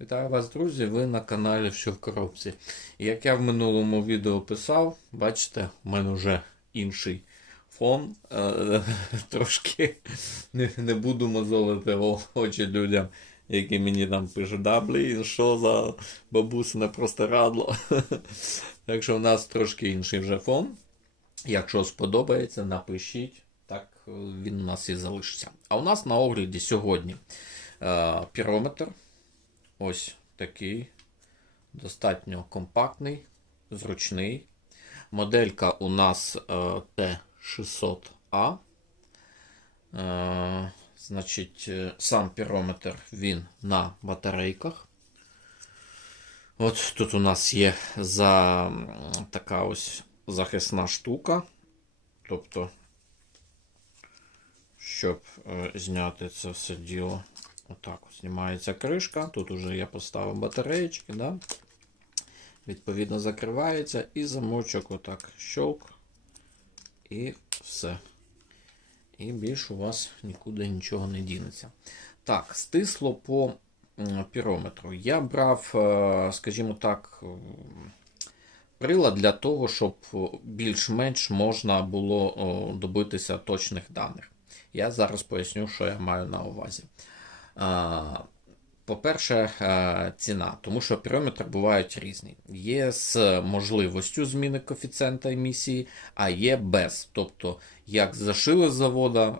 Вітаю вас, друзі! Ви на каналі Що в коробці. Як я в минулому відео писав, бачите, в мене вже інший фон. Е, Трошки не, буду мозолити очі людям, які мені там пишуть, да, блін, що за бабусине простирадло. Так що в нас трошки інший вже фон. Якщо сподобається, напишіть. Так е, він у нас і залишиться. А у нас на огляді сьогодні е, пірометр. Ось такий. Достатньо компактний, зручний. Моделька у нас е, Т600А. Е, значить, е, сам пірометр він на батарейках. От тут у нас є за така ось захисна штука. Тобто, щоб е, зняти це все діло, отак знімається кришка. Тут уже я поставив батареєчки, да? відповідно закривається і замочок отак щелк. І все. І більше у вас нікуди нічого не дінеться. Так, стисло по пірометру. Я брав, е, скажімо так, прилад для того, щоб більш-менш можна було добитися точних даних. Я зараз поясню, що я маю на увазі. По-перше, е, ціна, тому що пірометри бувають різні. Є з можливістю зміни коефіцієнта емісії, а є без. Тобто, як зашили з завода,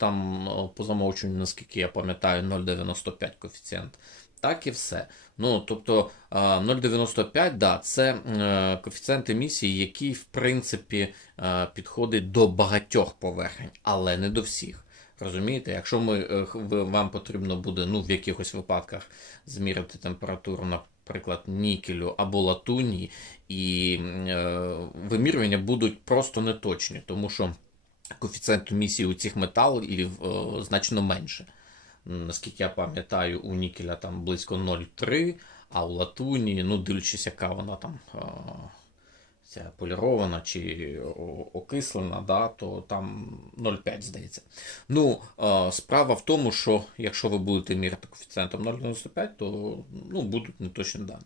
там по замовченню, наскільки я пам'ятаю, 0,95 коефіцієнт, так і все. Ну, тобто 0,95, да, це е, коефіцієнт емісії, який, в принципі, е, підходить до багатьох поверхень, але не до всіх. Розумієте, якщо ми, е, вам потрібно буде ну, в якихось випадках зміряти температуру, наприклад, нікелю або латуні, і е, вимірювання будуть просто неточні, тому що коефіцієнт емісії у цих металів е, значно менше. Наскільки я пам'ятаю, у нікеля там близько 0,3, а у латуні, ну, дивлячись, яка вона там. е, ця полірована чи окислена, да, то там 0,5 здається. Ну, справа в тому, що якщо ви будете міряти коефіцієнтом 0,95, то ну, будуть неточні дані.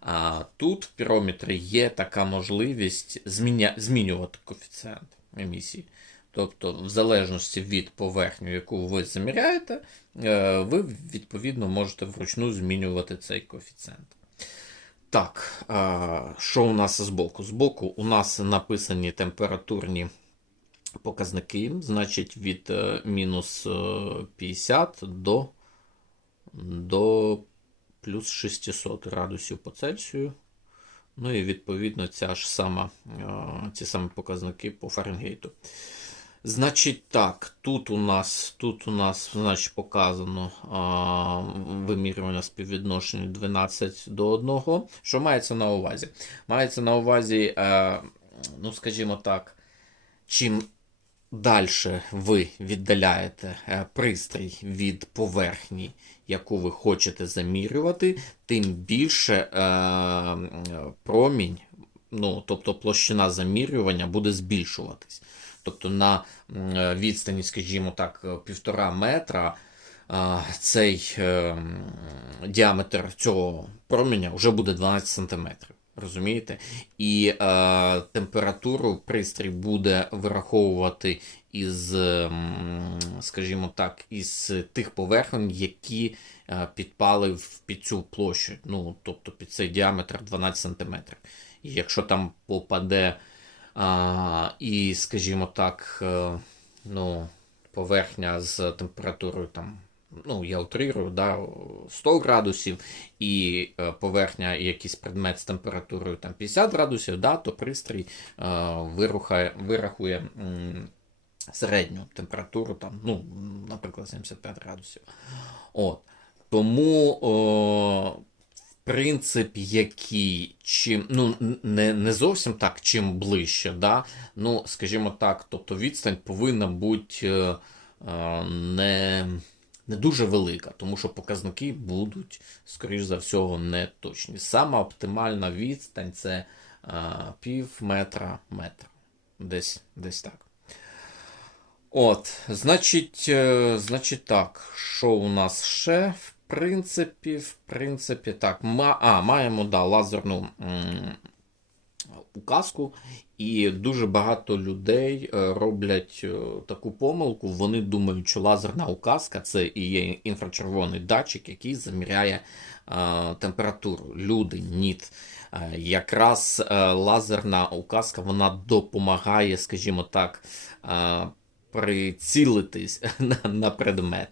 А тут в пірометрі є така можливість зміня... змінювати коефіцієнт емісії. Тобто, в залежності від поверхні, яку ви заміряєте, е, ви відповідно можете вручну змінювати цей коефіцієнт. Так, що у нас збоку? Збоку у нас написані температурні показники, значить від е, мінус е, 50 до, до плюс 600 градусів по Цельсію. Ну і відповідно ця ж сама, е, ці самі показники по Фаренгейту. Значить так, тут у нас, тут у нас значить, показано а, вимірювання співвідношення 12 до 1. Що мається на увазі? Мається на увазі, е, ну скажімо так, чим далі ви віддаляєте е, пристрій від поверхні, яку ви хочете замірювати, тим більше е, м, промінь, ну, тобто площина замірювання буде збільшуватись. Тобто на е, відстані, скажімо так, е, півтора метра цей е, діаметр цього променя вже буде 12 см. Розумієте? І е, температуру пристрій буде вираховувати із, скажімо так, із тих поверхень, які е, підпали в під цю площу, ну, тобто під цей діаметр 12 см. І якщо там попаде а, і, скажімо так, е, ну, поверхня з температурою там, ну, я утрирую, да, 100 градусів, і е, поверхня, якийсь предмет з температурою там, 50 градусів, да, то пристрій е, вирухає, вирахує м, середню температуру, там, ну, наприклад, 75 градусів. От. Тому о, принцип, який чим, ну, не, не зовсім так, чим ближче, да? ну, скажімо так, тобто відстань повинна бути е, е, не, не дуже велика, тому що показники будуть, скоріш за всього, не точні. Сама оптимальна відстань це е, пів метра метр. Десь, десь так. От, значить, е, значить так, що у нас ще? В принципі, в принципі, так. Ма, а, маємо да, лазерну м, указку, і дуже багато людей е, роблять е, таку помилку. Вони думають, що лазерна указка це і є інфрачервоний датчик, який заміряє е, температуру. Люди, ні. Е, Якраз лазерна указка вона допомагає, скажімо так, прицілитись на предмет.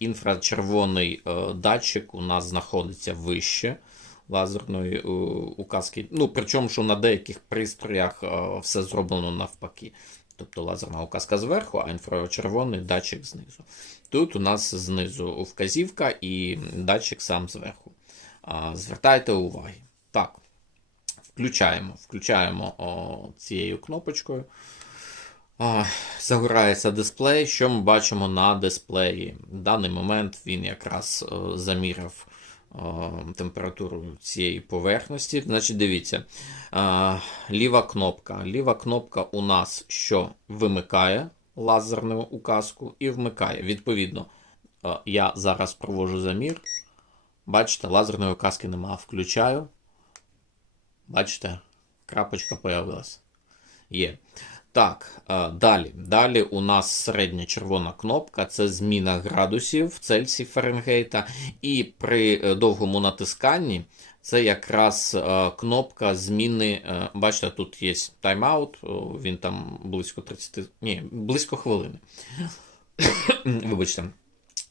Інфрачервоний е, датчик у нас знаходиться вище лазерної е, указки. Ну, причому, що на деяких пристроях е, все зроблено навпаки. Тобто лазерна указка зверху, а інфрачервоний датчик знизу. Тут у нас знизу вказівка і датчик сам зверху. Звертайте уваги. Так, включаємо, включаємо цією кнопочкою. Загорається дисплей. Що ми бачимо на дисплеї? В даний момент він якраз е, заміряв е, температуру цієї поверхності. Значить, дивіться, е, ліва кнопка. Ліва кнопка у нас що вимикає лазерну указку і вмикає. Відповідно, я зараз провожу замір. Бачите, лазерної указки немає. Включаю. Бачите, крапочка появилась. Є. Так, е, далі. Далі у нас середня червона кнопка це зміна градусів в Цельсі Фаренгейта. І при е, довгому натисканні це якраз е, кнопка зміни. Бачите, тут є тайм-аут, він там близько 30, ні, близько хвилини. Вибачте.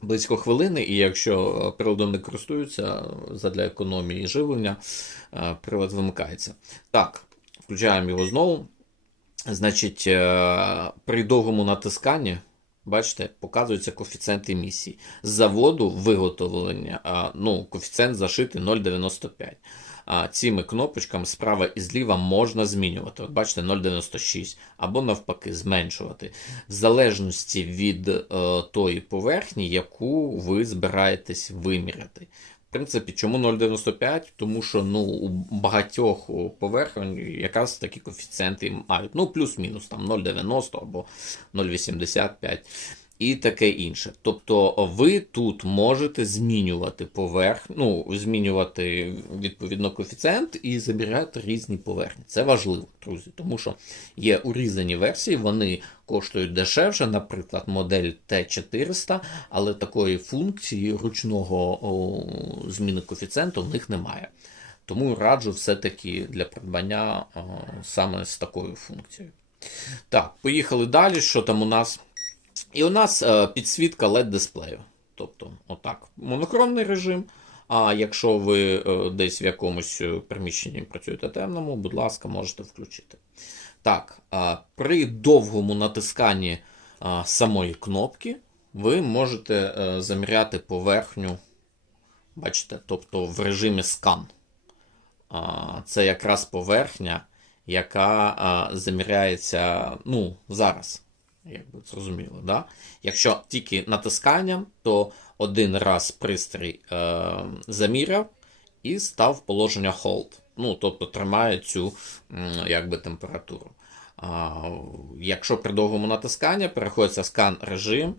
Близько хвилини, і якщо приладом не користуються задля економії живлення, прилад вимикається. Так, включаємо його знову. Значить, е, при довгому натисканні, бачите, показується коефіцієнт емісії. З заводу виготовлення, ну, коефіцієнт зашитий 0,95. А цими кнопочками справа і зліва можна змінювати. От бачите, 0,96 або навпаки зменшувати. В залежності від е, тої поверхні, яку ви збираєтесь виміряти. Принципі, чому 0,95? Тому що ну, у багатьох поверхонь якраз такі коефіцієнти мають. Ну, плюс-мінус там 0,90 або 0,85 і таке інше. Тобто ви тут можете змінювати поверхню, ну, змінювати відповідно коефіцієнт і забирати різні поверхні. Це важливо, друзі, тому що є урізані версії, вони коштують дешевше, наприклад, модель Т400, але такої функції ручного о, зміни коефіцієнту в них немає. Тому раджу все-таки для придбання о, саме з такою функцією. Так, поїхали далі. Що там у нас? І у нас е, підсвітка LED дисплею. Тобто, отак, монохромний режим. А якщо ви е, десь в якомусь е, приміщенні працюєте темному, будь ласка, можете включити. Так, при довгому натисканні самої кнопки ви можете заміряти поверхню, бачите, тобто в режимі скан. Це якраз поверхня, яка заміряється ну, зараз. Як би зрозуміло, да? Якщо тільки натисканням, то один раз пристрій е, заміряв і став положення hold. Ну, тобто тримає цю якби, температуру. А, якщо при довгому натисканні переходиться скан режим,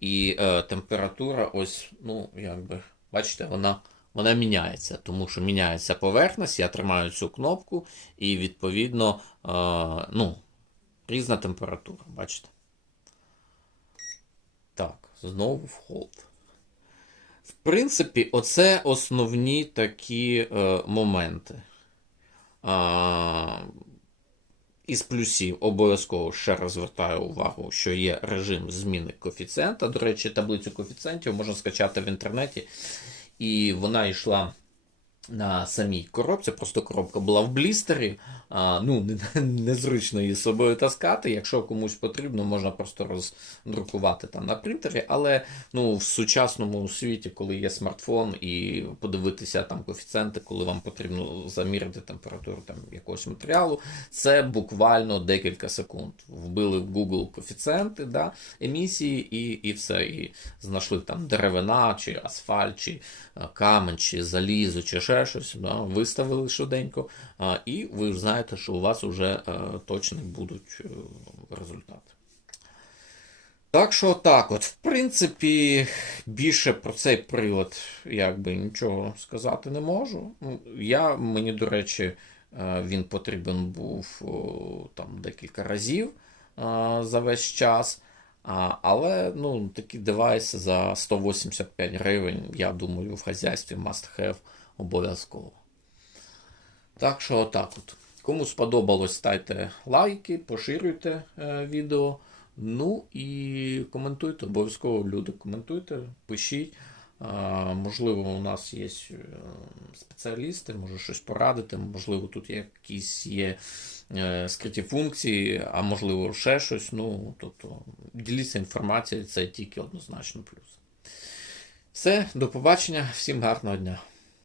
і е, температура, ось, ну, якби, бачите, вона, вона міняється, тому що міняється поверхність, я тримаю цю кнопку, і відповідно е, ну, різна температура, бачите. Так, знову в холд. В принципі, оце основні такі е, моменти. А, із плюсів обов'язково ще раз звертаю увагу, що є режим зміни коефіцієнта. До речі, таблицю коефіцієнтів можна скачати в інтернеті. І вона йшла на самій коробці, просто коробка була в блістері. А, ну, не- незручно її з собою таскати. Якщо комусь потрібно, можна просто роздрукувати там на принтері. Але ну, в сучасному світі, коли є смартфон і подивитися там коефіцієнти, коли вам потрібно заміряти температуру там, якогось матеріалу, це буквально декілька секунд. Вбили в Google коефіцієнти да, емісії і, і все. І знайшли там деревина, чи асфальт, чи е, камень, чи залізо, чи ще щось. Да, виставили швиденько, а, і ви знаєте, що у вас вже е, точно будуть е, результати. Так що так, от, в принципі, більше про цей прилад якби нічого сказати не можу. Я, мені, до речі, е, він потрібен був там декілька разів за весь час. Але ну, такі девайси за 185 гривень, я думаю, в хазяйстві must have обов'язково. Так що отак от. Кому сподобалось, ставте лайки, поширюйте е, відео. Ну і коментуйте, обов'язково люди коментуйте, пишіть. Можливо, у нас є е, спеціалісти, може щось порадити, можливо, тут якісь є е, скриті функції, а можливо, ще щось. Ну, тобто, діліться інформацією, це тільки однозначно плюс. Все, до побачення, всім гарного дня.